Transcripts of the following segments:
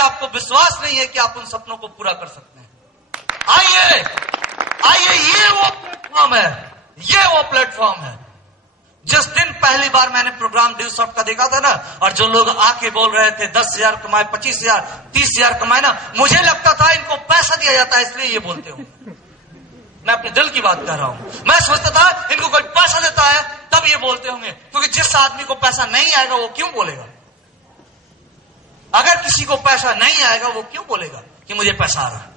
आपको विश्वास नहीं है कि आप उन सपनों को पूरा कर सकते हैं। आइए आइए, ये वो प्लेटफॉर्म है, ये वो प्लेटफॉर्म है। जिस दिन पहली बार मैंने प्रोग्राम ड्यू सॉफ्ट का देखा था ना, और जो लोग आके बोल रहे थे 10,000 कमाए, 25,000, 30,000 कमाए ना, मुझे लगता था इनको पैसा दिया जाता है इसलिए ये बोलते हो। मैं अपने दिल की बात कर रहा हूं। मैं सोचता था इनको कोई पैसा देता है तब ये बोलते होंगे, क्योंकि जिस आदमी को पैसा नहीं आएगा वो क्यों बोलेगा? अगर किसी को पैसा नहीं आएगा वो क्यों बोलेगा कि मुझे पैसा आ रहा है?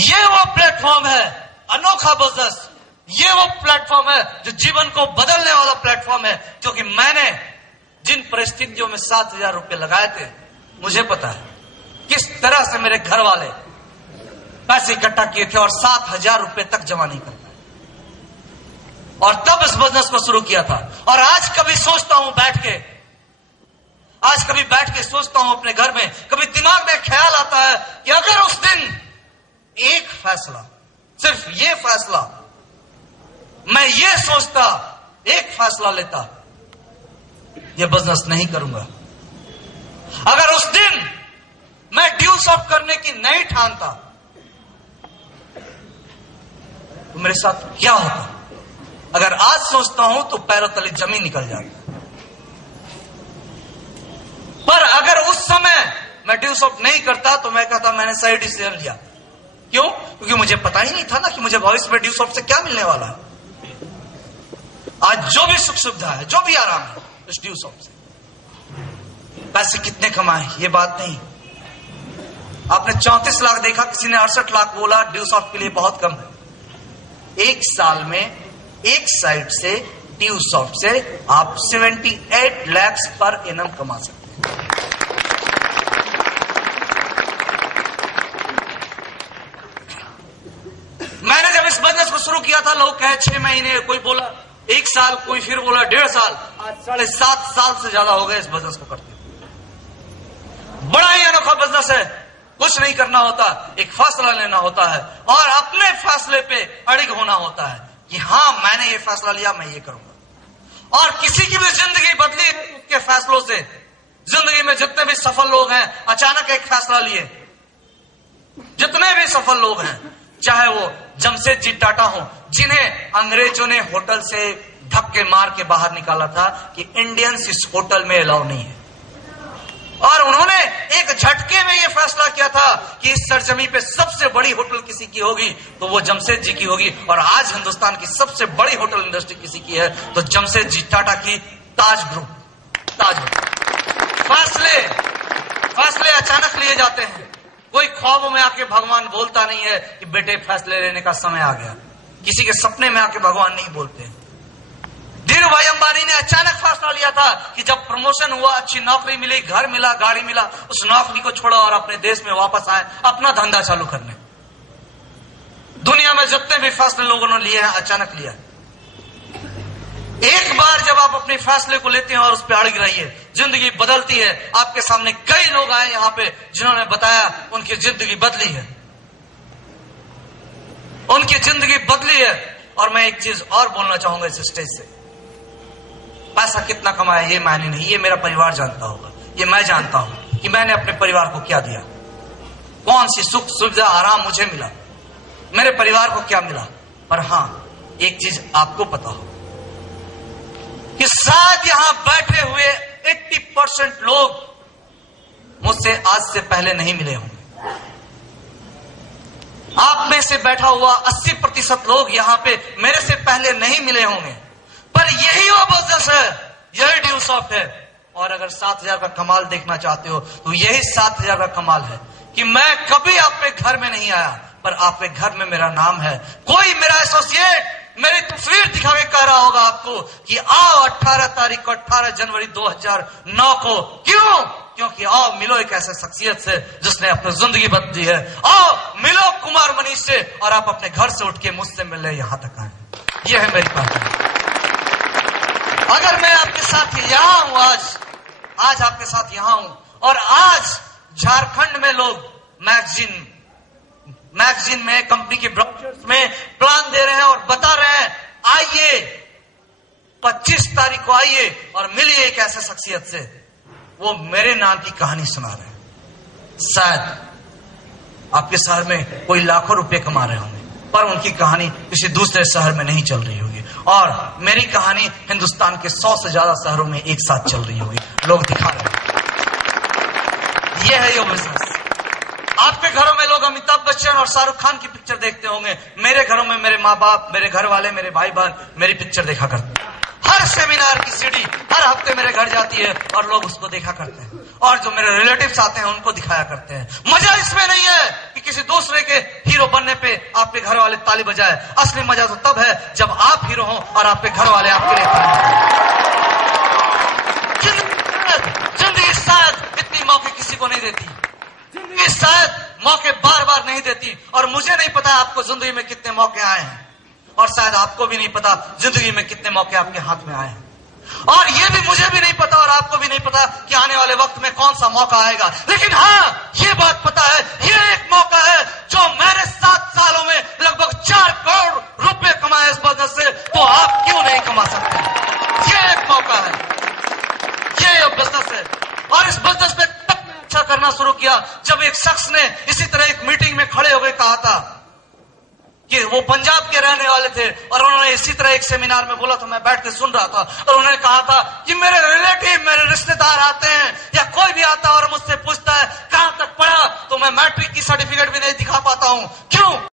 ये वो प्लेटफॉर्म है, अनोखा बिजनेस। ये वो प्लेटफॉर्म है जो जीवन को बदलने वाला प्लेटफॉर्म है। क्योंकि मैंने जिन परिस्थितियों में 7,000 रुपए लगाए थे, मुझे पता है किस तरह से मेरे घर वाले पैसे इकट्ठा किए थे और 7,000 रुपए तक जमा नहीं कर पाए, और तब इस बिजनेस को शुरू किया था। और आज कभी सोचता हूं बैठ के सोचता हूं अपने घर में, कभी दिमाग में ख्याल आता है कि अगर उस दिन एक फैसला, सिर्फ ये फैसला, मैं ये सोचता, एक फैसला लेता, ये बिजनेस नहीं करूंगा। अगर उस दिन मैं ड्यू सॉफ्ट करने की नहीं ठानता तो मेरे साथ क्या होता? अगर आज सोचता हूं तो पैरों तले जमीन निकल जाती। पर अगर उस समय मैं ड्यू सॉफ्ट नहीं करता तो मैं कहता मैंने सही डिसीजन लिया। क्यों? क्योंकि मुझे पता ही नहीं था ना कि मुझे भविष्य में ड्यू सॉफ्ट से क्या मिलने वाला है। आज जो भी सुख सुविधा है, जो भी आराम है, उस ड्यू सॉफ्ट से। पैसे कितने कमाए ये बात नहीं। आपने 34 लाख देखा, किसी ने 68 लाख बोला, ड्यू सॉफ्ट के लिए बहुत कम है। एक साल में एक साइट से ड्यू सॉफ्ट से आप 78 लाख पर एनम कमा सकते हैं। मैंने जब इस बिजनेस को शुरू किया था, लोग कहे 6 महीने, कोई बोला 1 साल, कोई फिर बोला 1.5 साल। आज 7.5 साल से ज्यादा हो गए इस बिजनेस को करते। बड़ा ही अनोखा बिजनेस है। कुछ नहीं करना होता, एक फैसला लेना होता है और अपने फैसले पे अड़िग होना होता है कि हाँ मैंने ये फैसला लिया, मैं ये करूंगा। और किसी की भी जिंदगी बदली उसके फैसलों से। जिंदगी में जितने भी सफल लोग हैं, अचानक एक फैसला लिए। जितने भी सफल लोग हैं, चाहे वो जमशेदजी टाटा हो, जिन्हें अंग्रेजों ने होटल से धक्के मार के बाहर निकाला था कि इंडियंस इस होटल में अलाउ नहीं है, और उन्होंने एक झटके में यह फैसला किया था कि इस सरजमी पे सबसे बड़ी होटल किसी की होगी तो वो जमशेदजी की होगी। और आज हिंदुस्तान की सबसे बड़ी होटल इंडस्ट्री किसी की है तो जमशेदजी टाटा की ताज ग्रुप। फैसले अचानक लिए जाते हैं। कोई ख्वाबों में आके भगवान बोलता नहीं है कि बेटे फैसले लेने का समय आ गया। किसी के सपने में आके भगवान नहीं बोलते हैं। धीरू भाई अंबानी ने अचानक फैसला लिया था कि जब प्रमोशन हुआ, अच्छी नौकरी मिली, घर मिला, गाड़ी मिला, उस नौकरी को छोड़ा और अपने देश में वापस आए अपना धंधा चालू करने। दुनिया में जितने भी फैसले लोगों ने लिए हैं, अचानक लिया। एक बार जब आप अपने फैसले को लेते हैं और उस पर अड़ग रहिए, जिंदगी बदलती है। आपके सामने कई लोग आए यहाँ पे जिन्होंने बताया उनकी जिंदगी बदली है, उनकी जिंदगी बदली है। और मैं एक चीज और बोलना चाहूंगा इस स्टेज से, पैसा कितना कमाया ये मायने नहीं, ये मेरा परिवार जानता होगा। ये मैं जानता हूं कि मैंने अपने परिवार को क्या दिया, कौन सी सुख सुविधा आराम मुझे मिला, मेरे परिवार को क्या मिला। पर हां, एक चीज आपको पता हो कि शायद यहां बैठे हुए 80% लोग मुझसे आज से पहले नहीं मिले होंगे। आप में से बैठा हुआ 80% लोग यहां पे मेरे से पहले नहीं मिले होंगे। पर यही वो बिजनेस है, यही ड्यू सॉफ्ट है। और अगर 7,000 का कमाल देखना चाहते हो तो यही 7,000 का कमाल है कि मैं कभी आपके घर में नहीं आया, पर आपके घर में मेरा नाम है। कोई मेरा एसोसिएट मेरी तस्वीर दिखा के कह रहा होगा आपको कि आओ 18 तारीख को, 18 जनवरी 2009 को। क्यों? क्योंकि आओ मिलो एक ऐसे शख्सियत से जिसने अपनी जिंदगी बदली है। आओ मिलो कुमार मनीष से और आप अपने घर से उठ के मुझसे मिलने यहां तक आए। यह है मेरी बात। अगर मैं आपके साथ यहां हूं, आज आपके साथ यहां हूं, और आज झारखंड में लोग मैगजीन में, कंपनी के ब्रोशर्स में प्लान दे रहे हैं और बता रहे हैं आइए 25 तारीख को आइए और मिलिए एक ऐसे शख्सियत से वो मेरे नाम की कहानी सुना रहे हैं। शायद आपके शहर में कोई लाखों रुपए कमा रहे होंगे, पर उनकी कहानी किसी दूसरे शहर में नहीं चल रही होगी, और मेरी कहानी हिंदुस्तान के 100 से ज्यादा शहरों में एक साथ चल रही होगी। लोग दिखा रहे हैं। यह है यो बिजनेस। आपके घरों में लोग अमिताभ बच्चन और शाहरुख खान की पिक्चर देखते होंगे, मेरे घरों में मेरे माँ बाप, मेरे घर वाले, मेरे भाई बहन मेरी पिक्चर देखा करते हैं। हर सेमिनार की सीडी हर हफ्ते मेरे घर जाती है और लोग उसको देखा करते हैं, और जो मेरे रिलेटिव्स आते हैं उनको दिखाया करते हैं। मजा इसमें नहीं है कि किसी दूसरे के हीरो बनने पे आपके घर वाले ताली बजाए। असली मजा तो तब है जब आप हीरो हो और आपके घर वाले आपके लिए जिंदगी शायद इतनी मौके किसी को नहीं देती, जिंदगी शायद मौके बार बार नहीं देती, और मुझे नहीं पता आपको जिंदगी में कितने मौके आए हैं, और शायद आपको भी नहीं पता जिंदगी में कितने मौके आपके हाथ में आए हैं, और ये भी मुझे भी नहीं पता और आपको भी नहीं पता कि आने वाले वक्त में कौन सा मौका आएगा। लेकिन हाँ, ये बात पता है, ये एक मौका है जो मैंने 7 सालों में लगभग 4 करोड़ रुपए कमाए इस बिजनेस से, तो आप क्यों नहीं कमा सकते? ये एक मौका है, ये बिजनेस है। और इस बिजनेस में तब अच्छा करना शुरू किया जब एक शख्स ने इसी तरह एक मीटिंग में खड़े होकर कहा था कि वो पंजाब के रहने वाले थे, और उन्होंने इसी तरह एक सेमिनार में बोला था, मैं बैठ के सुन रहा था, और उन्होंने कहा था कि मेरे रिलेटिव, मेरे रिश्तेदार आते हैं या कोई भी आता है और मुझसे पूछता है कहां तक पढ़ा, तो मैं मैट्रिक की सर्टिफिकेट भी नहीं दिखा पाता हूं। क्यों?